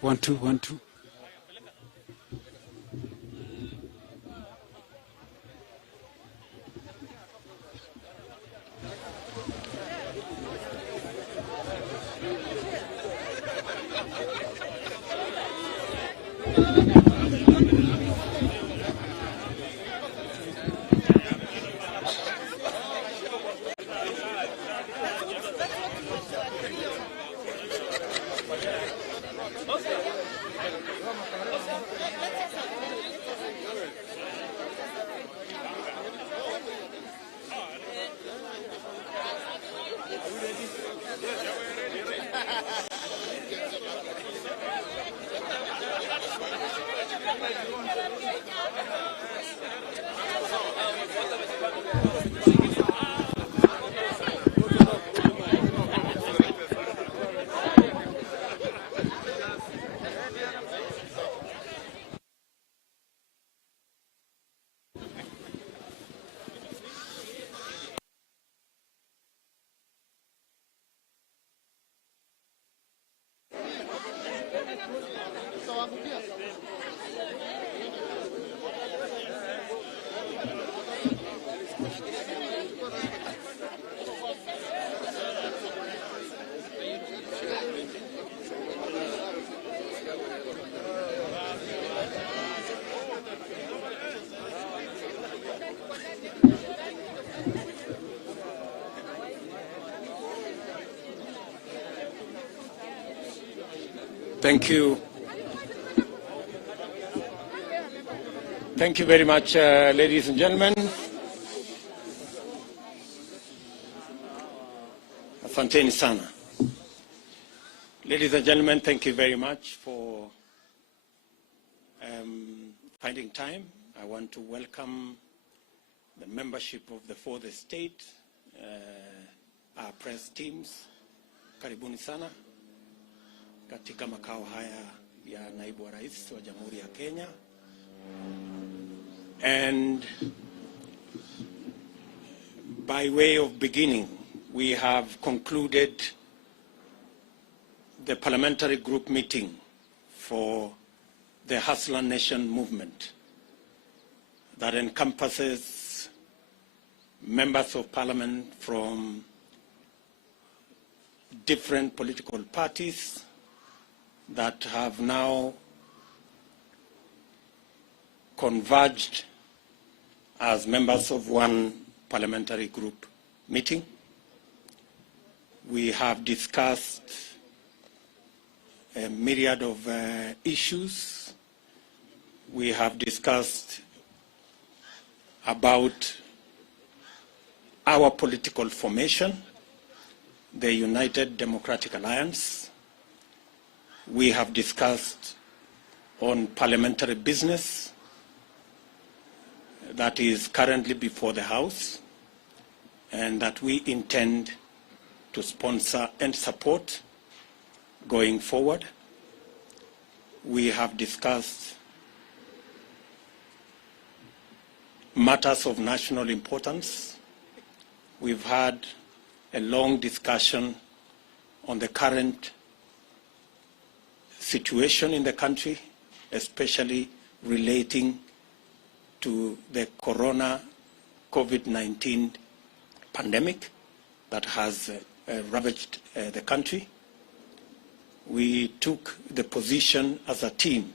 One, two, one, two. Thank you. Thank you very much, ladies and gentlemen. Asanteni sana. Ladies and gentlemen, thank you very much for finding time. I want to welcome the membership of the fourth estate, our press teams. Karibuni sana katika makao haya ya naibu wa rais wa Jamhuri ya Kenya. And by way of beginning, we have concluded the parliamentary group meeting for the Hustler Nation movement that encompasses members of parliament from different political parties that have now converged as members of one parliamentary group meeting. We have discussed a myriad of issues. We have discussed about our political formation, the United Democratic Alliance. We have discussed on parliamentary business that is currently before the House and that we intend to sponsor and support going forward. We have discussed matters of national importance. We've had a long discussion on the current situation in the country, especially relating to the COVID-19 pandemic that has ravaged the country. We took the position as a team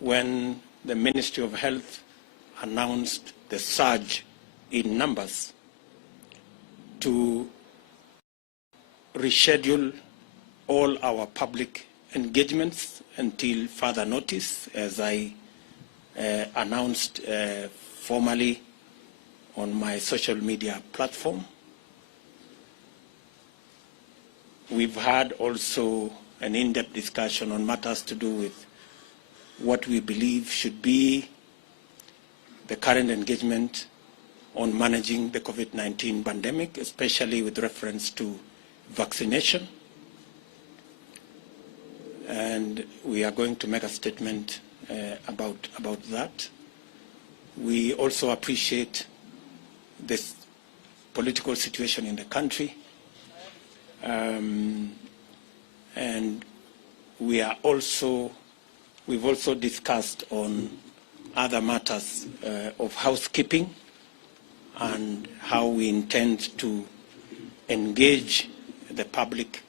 when the Ministry of Health announced the surge in numbers to reschedule all our public engagements until further notice, as I announced formally on my social media platform. We've had also an in-depth discussion on matters to do with what we believe should be the current engagement on managing the COVID-19 pandemic, especially with reference to vaccination. And we are going to make a statement about that. We also appreciate this political situation in the country, and we've also discussed on other matters of housekeeping and how we intend to engage the public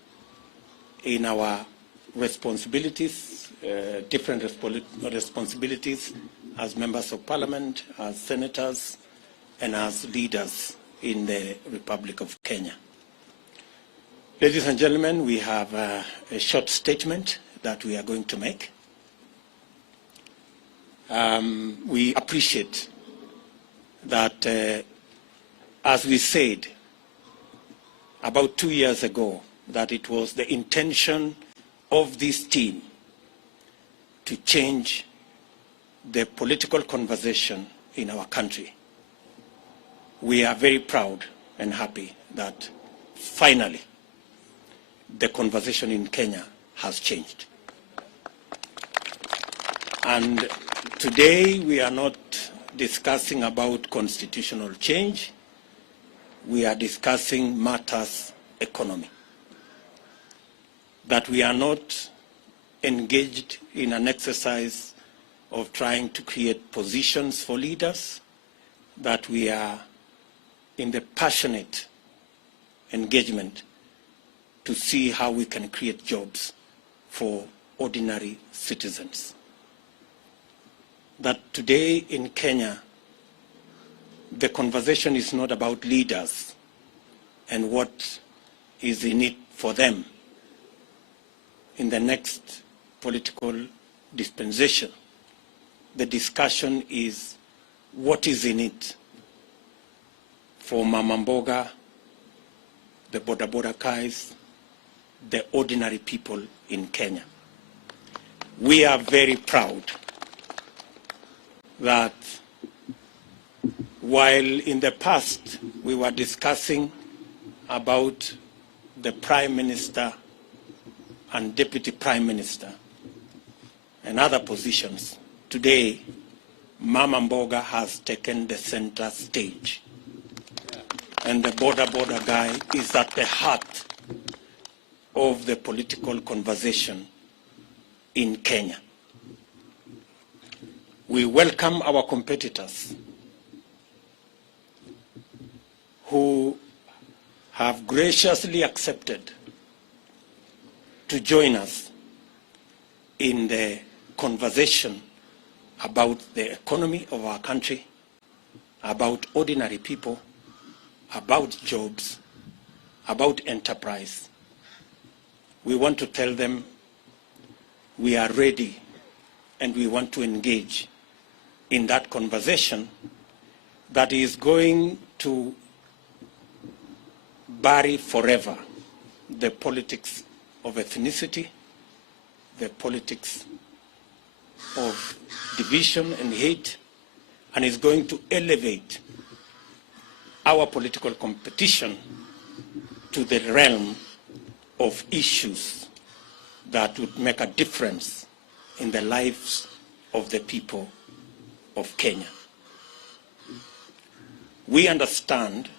in our responsibilities, different responsibilities as members of parliament, as senators, and as leaders in the Republic of Kenya. Ladies and gentlemen, we have a short statement that we are going to make. We appreciate that, as we said about 2 years ago, that it was the intention of this team to change the political conversation in our country. We are very proud and happy that finally the conversation in Kenya has changed. And today we are not discussing about constitutional change. We are discussing matters economy. That we are not engaged in an exercise of trying to create positions for leaders, that we are in the passionate engagement to see how we can create jobs for ordinary citizens. That today in Kenya, the conversation is not about leaders and what is in it for them in the next political dispensation. The discussion is what is in it for Mama Mboga, the Boda Boda Kais, the ordinary people in Kenya. We are very proud that while in the past we were discussing about the Prime Minister and Deputy Prime Minister and other positions, today Mama Mboga has taken the center stage. And the Boda Boda guy is at the heart of the political conversation in Kenya. We welcome our competitors who have graciously accepted to join us in the conversation about the economy of our country, about ordinary people, about jobs, about enterprise. We want to tell them we are ready and we want to engage in that conversation that is going to bury forever the politics of ethnicity, the politics of division and hate, and is going to elevate our political competition to the realm of issues that would make a difference in the lives of the people of Kenya. We understand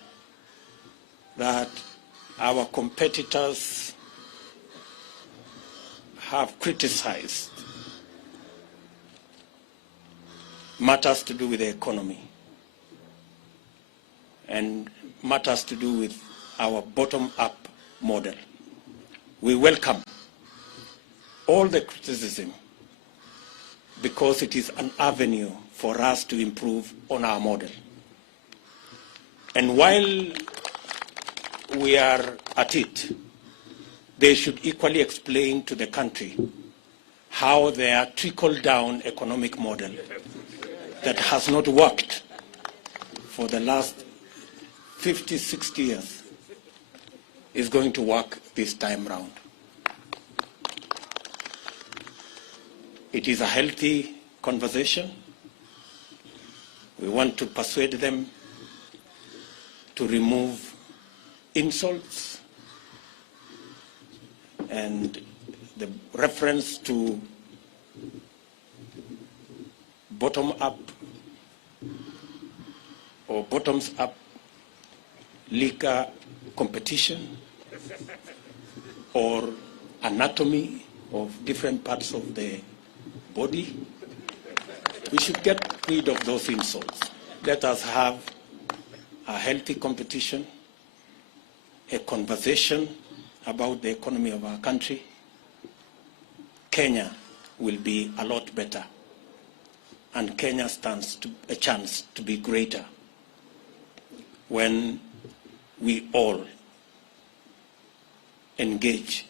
that our competitors have criticized matters to do with the economy and matters to do with our bottom-up model. We welcome all the criticism because it is an avenue for us to improve on our model. And while we are at it, they should equally explain to the country how their trickle-down economic model that has not worked for the last 50, 60 years is going to work this time round. It is a healthy conversation. We want to persuade them to remove insults and the reference to bottom-up or bottoms-up liquor competition or anatomy of different parts of the body. We should get rid of those insults. Let us have a healthy competition, a conversation about the economy of our country. Kenya will be a lot better, and Kenya stands a chance to be greater when we all engage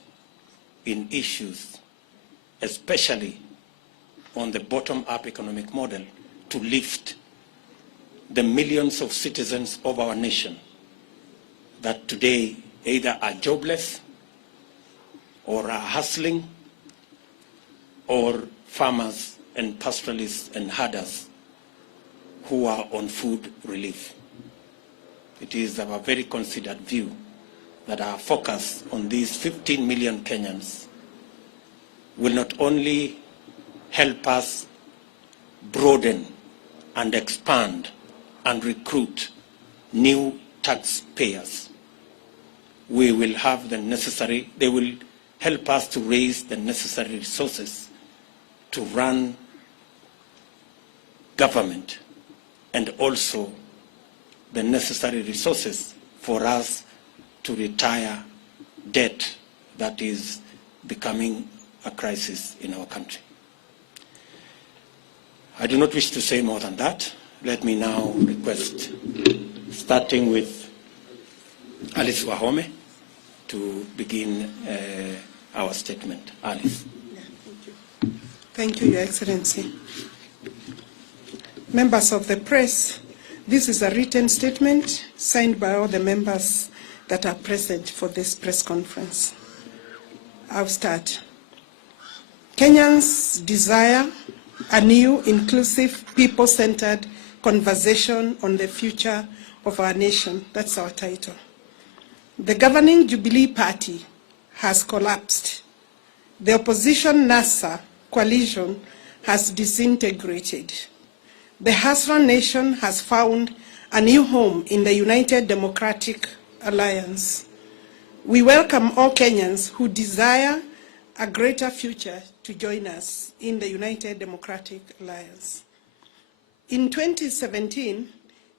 in issues, especially on the bottom-up economic model, to lift the millions of citizens of our nation that today either are jobless or are hustling, or farmers and pastoralists and herders who are on food relief. It is our very considered view that our focus on these 15 million Kenyans will not only help us broaden and expand and recruit new taxpayers. We will have the necessary, they will help us to raise the necessary resources to run government, and also the necessary resources for us to retire debt that is becoming a crisis in our country. I do not wish to say more than that. Let me now request, starting with Alice Wahome, to begin our statement. Alice. Thank you, Your Excellency. Members of the press, this is a written statement signed by all the members that are present for this press conference. I'll start. Kenyans desire a new, inclusive, people-centered conversation on the future of our nation. That's our title. The governing Jubilee party has collapsed. The opposition NASA coalition has disintegrated. The Hasra nation has found a new home in the United Democratic Alliance. We welcome all Kenyans who desire a greater future to join us in the United Democratic Alliance. In 2017,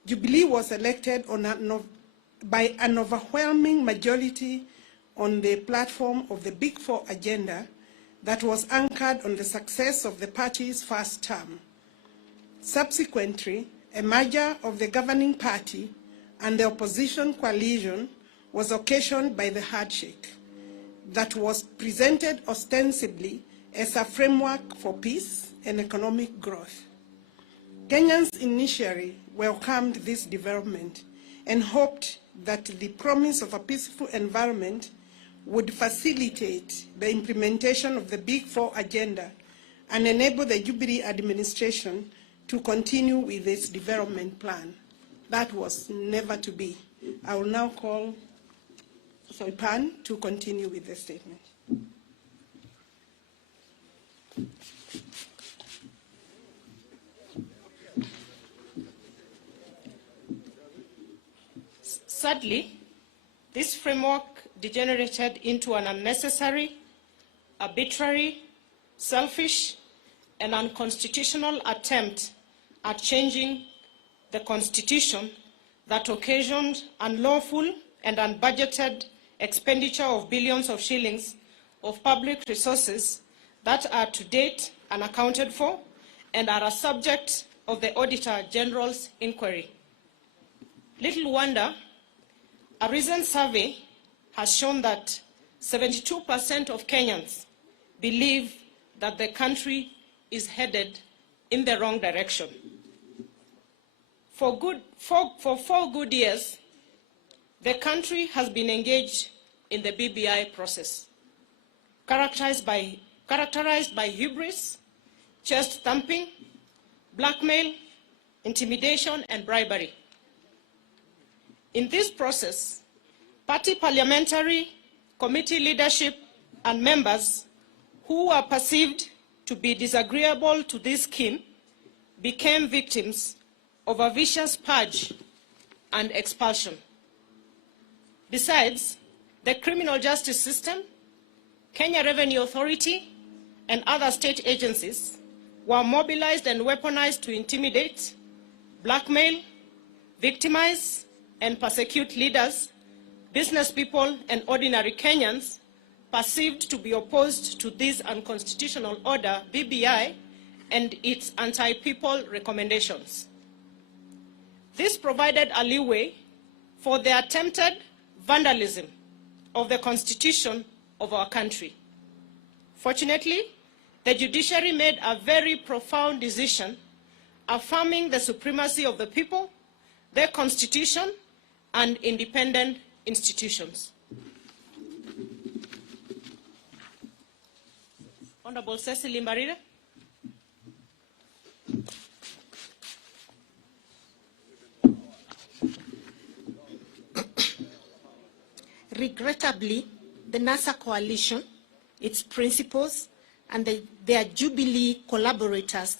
Jubilee was elected by an overwhelming majority on the platform of the Big Four agenda that was anchored on the success of the party's first term. Subsequently, a merger of the governing party and the opposition coalition was occasioned by the handshake that was presented ostensibly as a framework for peace and economic growth. Kenyans initially welcomed this development and hoped that the promise of a peaceful environment would facilitate the implementation of the Big Four agenda and enable the Jubilee administration to continue with its development plan. That was never to be. I will now call Soipan to continue with the statement. Sadly, this framework degenerated into an unnecessary, arbitrary, selfish, and unconstitutional attempt at changing the Constitution that occasioned unlawful and unbudgeted expenditure of billions of shillings of public resources that are to date unaccounted for and are a subject of the Auditor General's inquiry. Little wonder, a recent survey has shown that 72% of Kenyans believe that the country is headed in the wrong direction. For 4 good years, the country has been engaged in the BBI process, characterized by hubris, chest thumping, blackmail, intimidation, and bribery. In this process, party parliamentary committee leadership and members who were perceived to be disagreeable to this scheme became victims of a vicious purge and expulsion. Besides, the criminal justice system, Kenya Revenue Authority, and other state agencies were mobilized and weaponized to intimidate, blackmail, victimize, and persecute leaders, business people, and ordinary Kenyans perceived to be opposed to this unconstitutional order, BBI, and its anti-people recommendations. This provided a leeway for the attempted vandalism of the Constitution of our country. Fortunately, the judiciary made a very profound decision affirming the supremacy of the people, their constitution, and independent institutions. Honorable Cecily Mbarire. Regrettably, the NASA coalition, its principals, and their Jubilee collaborators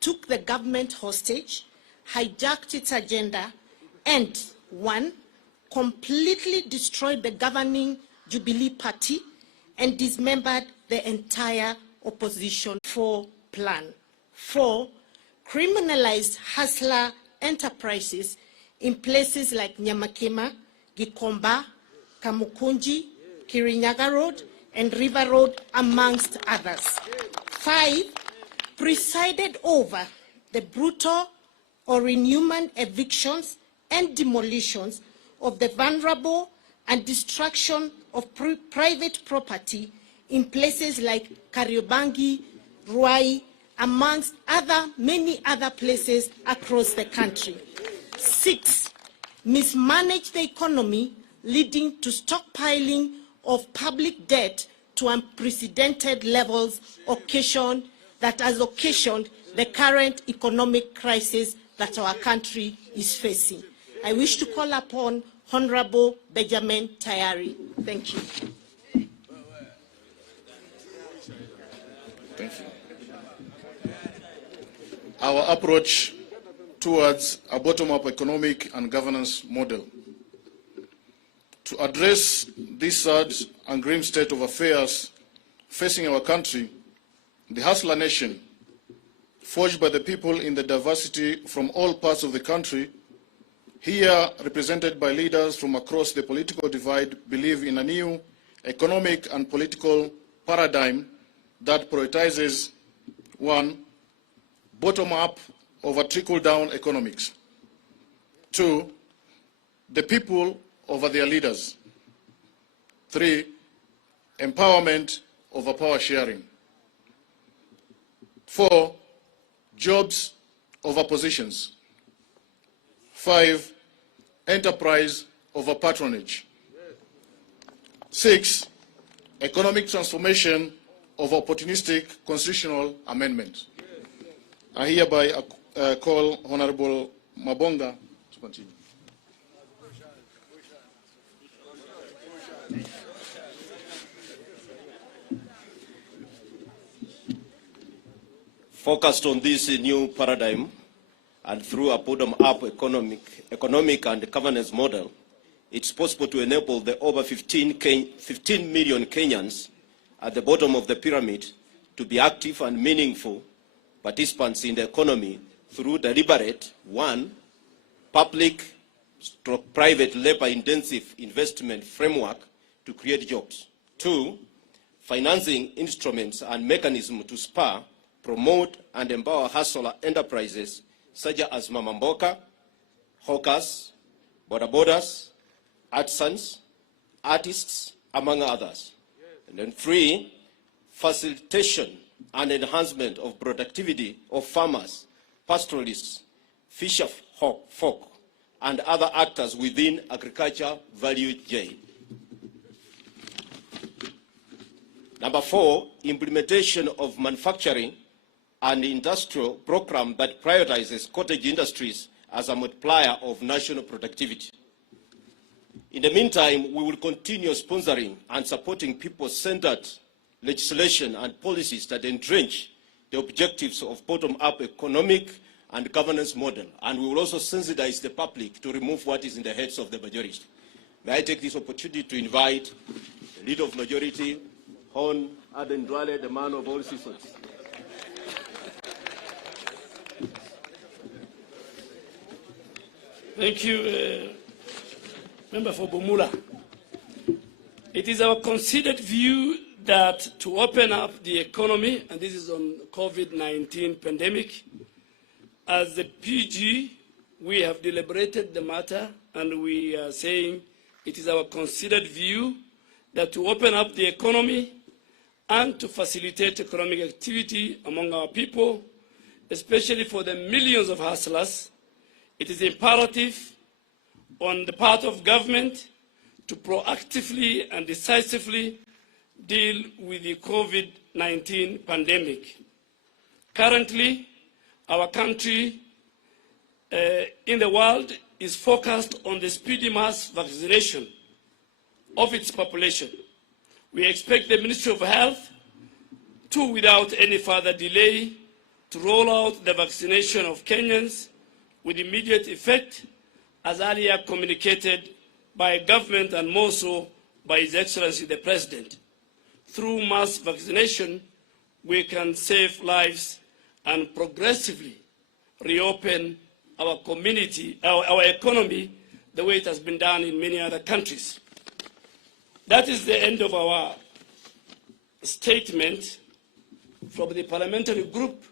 took the government hostage, hijacked its agenda, and, one, completely destroyed the governing Jubilee party and dismembered the entire opposition plan. 4, criminalized hustler enterprises in places like Nyamakema, Gikomba, Kamukunji, Kirinyaga Road, and River Road, amongst others. 5, presided over the brutal or inhuman evictions and demolitions of the vulnerable and destruction of private property in places like Kariobangi, Ruai, amongst many other places across the country. 6, mismanaged the economy, leading to stockpiling of public debt to unprecedented levels that has occasioned the current economic crisis that our country is facing. I wish to call upon Honorable Benjamin Tayari. Thank you. Thank you. Our approach towards a bottom-up economic and governance model. To address this sad and grim state of affairs facing our country, the Hustler Nation, forged by the people in the diversity from all parts of the country, here represented by leaders from across the political divide, believe in a new economic and political paradigm that prioritizes, 1, bottom-up over trickle-down economics. 2, the people over their leaders. 3, empowerment over power sharing. 4, jobs over positions. 5, enterprise over patronage. 6, economic transformation over opportunistic constitutional amendment. I hereby call Honorable Mabonga to continue. Focused on this new paradigm and through a bottom-up economic and governance model, it's possible to enable the over 15 million Kenyans at the bottom of the pyramid to be active and meaningful participants in the economy through deliberate, 1, public/private labor-intensive investment framework to create jobs. 2, financing instruments and mechanisms to spur, promote, and empower hustler enterprises such as Mama Mboka, hawkers, bodabodas, artisans, artists, among others. And then 3, facilitation and enhancement of productivity of farmers, pastoralists, fisher folk, and other actors within agriculture value chain. Number 4, implementation of manufacturing and industrial program that prioritizes cottage industries as a multiplier of national productivity. In the meantime, we will continue sponsoring and supporting people-centered legislation and policies that entrench the objectives of bottom-up economic and governance model, and we will also sensitize the public to remove what is in the heads of the majority. May I take this opportunity to invite the Leader of Majority, Hon Aden Duale, the man of all seasons. Thank you, Member for Bumula. It is our considered view that to open up the economy, and this is on COVID-19 pandemic, as the PG, we have deliberated the matter, and we are saying it is our considered view that to open up the economy and to facilitate economic activity among our people, especially for the millions of hustlers, it is imperative on the part of government to proactively and decisively deal with the COVID-19 pandemic. Currently, our country in the world is focused on the speedy mass vaccination of its population. We expect the Ministry of Health to, without any further delay, to roll out the vaccination of Kenyans with immediate effect, as earlier communicated by government and more so by His Excellency the President. Through mass vaccination, we can save lives and progressively reopen our community, our economy, the way it has been done in many other countries. That is the end of our statement from the parliamentary group.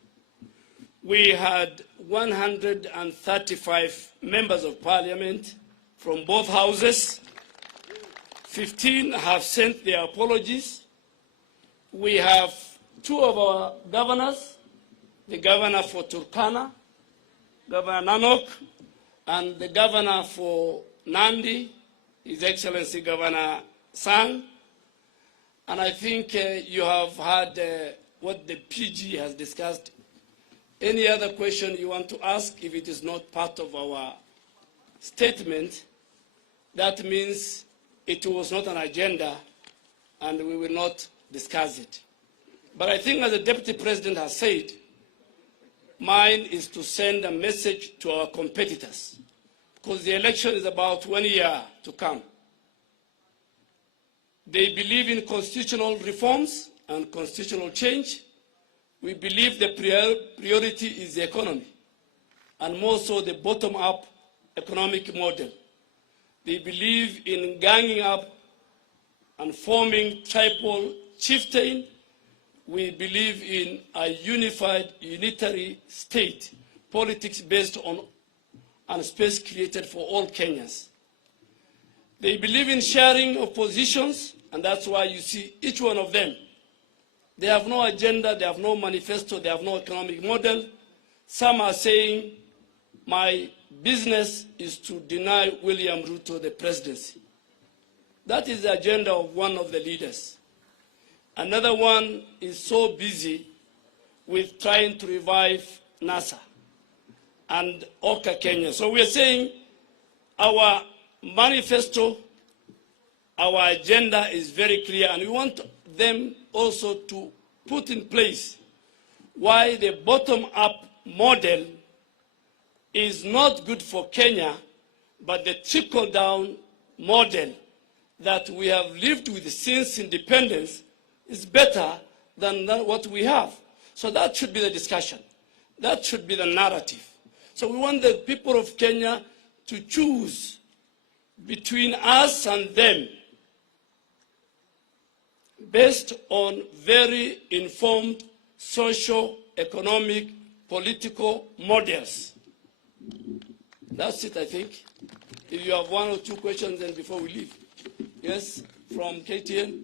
We had 135 members of parliament from both houses. 15 have sent their apologies. We have 2 of our governors, the governor for Turkana, Governor Nanok, and the governor for Nandi, His Excellency Governor Sang. And I think you have heard what the PG has discussed. Any other question you want to ask, if it is not part of our statement, that means it was not an agenda and we will not discuss it. But I think, as the Deputy President has said, mine is to send a message to our competitors, because the election is about 1 year to come. They believe in constitutional reforms and constitutional change. We believe the priority is the economy, and more so the bottom-up economic model. They believe in ganging up and forming tribal chieftain. We believe in a unified, unitary state, politics based on and space created for all Kenyans. They believe in sharing of positions, and that's why you see each one of them. They have no agenda, they have no manifesto, they have no economic model. Some are saying, my business is to deny William Ruto the presidency. That is the agenda of one of the leaders. Another one is so busy with trying to revive NASA and Oka Kenya. So we are saying our manifesto, our agenda is very clear, and we want them also to put in place why the bottom-up model is not good for Kenya, but the trickle-down model that we have lived with since independence is better than what we have. So that should be the discussion. That should be the narrative. So we want the people of Kenya to choose between us and them based on very informed social, economic, political models. That's it, I think. If you have 1 or 2 questions, then before we leave. Yes, from KTN.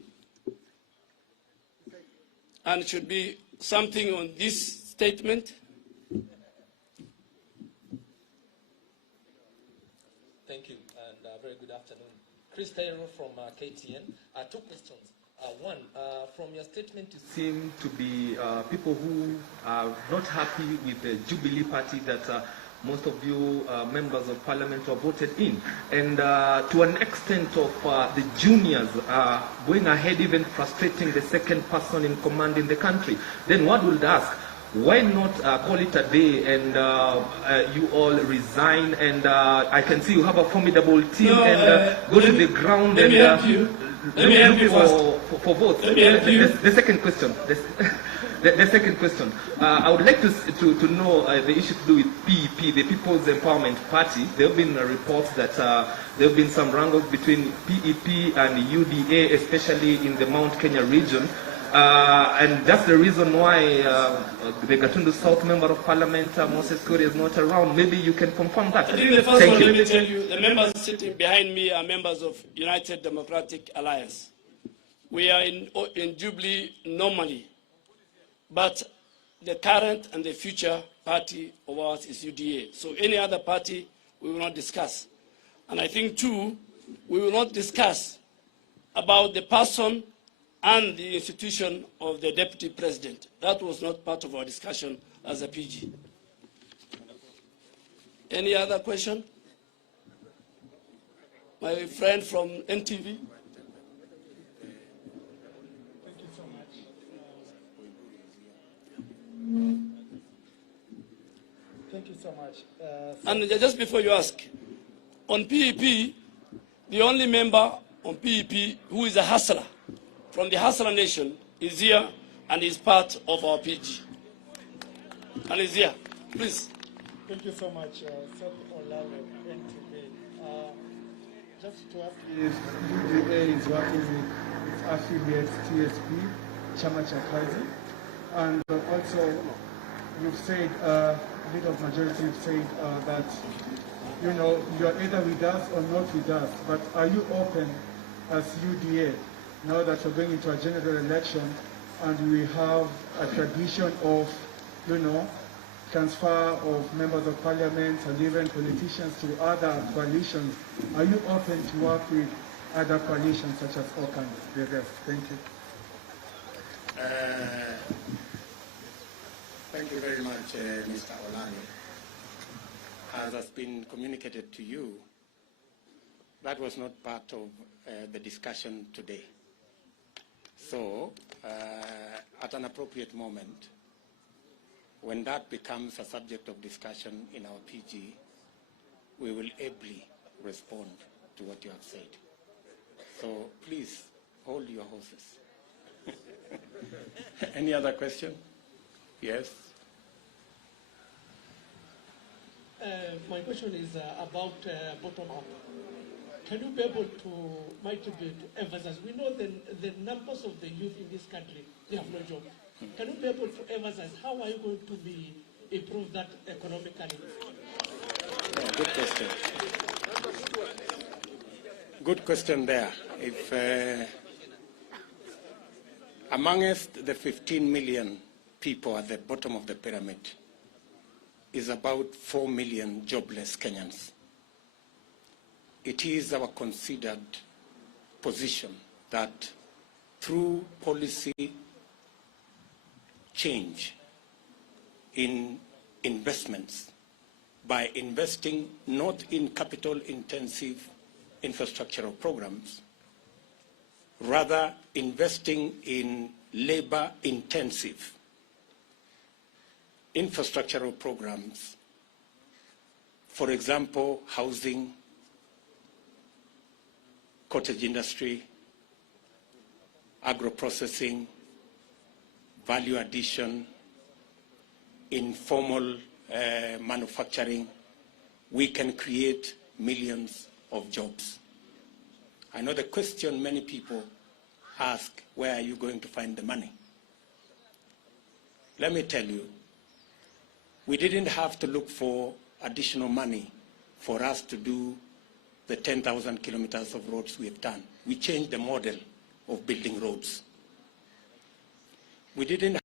And it should be something on this statement. Thank you, and very good afternoon. Chris Taylor from KTN. 2 questions. One, from your statement, you seem to be people who are not happy with the Jubilee party that most of you members of parliament were voted in. And to an extent of the juniors going ahead, even frustrating the second person in command in the country. Then one would ask, why not call it a day and you all resign, and I can see you have a formidable team, and go to the ground and Let me help you for votes. Let me help you. The second question. The second question. I would like to know the issue to do with PEP, the People's Empowerment Party. There have been reports that there have been some wrangles between PEP and UDA, especially in the Mount Kenya region. And that's the reason why the Gatundu South Member of Parliament, Moses Kuri, is not around. Maybe you can confirm that. I think the first one, let me tell you, the members sitting behind me are members of United Democratic Alliance. We are in Jubilee normally, but the current and the future party of ours is UDA. So any other party, we will not discuss. And I think, too, we will not discuss about the person and the institution of the Deputy President. That was not part of our discussion as a PG. Any other question? My friend from NTV. Thank you so much. Thank you so much. And just before you ask, on PEP, the only member on PEP who is a hustler from the Hustler Nation is here and is part of our PG. And is here. Please. Thank you so much, Seth Olawe, NTV. Just to ask if UDA is working with its affiliate TSP, Chama cha Kazi, and also you've said, leader of majority, you've said that, you know, you're either with us or not with us, but are you open as UDA, now that we're going into a general election and we have a tradition of, you know, transfer of members of parliament and even politicians to other coalitions, are you open to work with other coalitions such as OCAN, the rest? Thank you. Thank you very much, Mr. Olani. As has been communicated to you, that was not part of the discussion today. So, at an appropriate moment, when that becomes a subject of discussion in our PG, we will ably respond to what you have said. So please, hold your horses. Any other question? Yes? My question is about bottom-up. Can you be able to, emphasize? We know the numbers of the youth in this country, they have no job. Can you be able to emphasize how are you going to improve that economically? Good question. Good question there. If amongst the 15 million people at the bottom of the pyramid is about 4 million jobless Kenyans. It is our considered position that through policy change in investments, by investing not in capital-intensive infrastructural programs, rather investing in labor-intensive infrastructural programs, for example, housing, cottage industry, agro-processing, value addition, informal manufacturing, we can create millions of jobs. I know the question many people ask, where are you going to find the money? Let me tell you, we didn't have to look for additional money for us to do the 10,000 kilometers of roads we have done. We changed the model of building roads. We didn't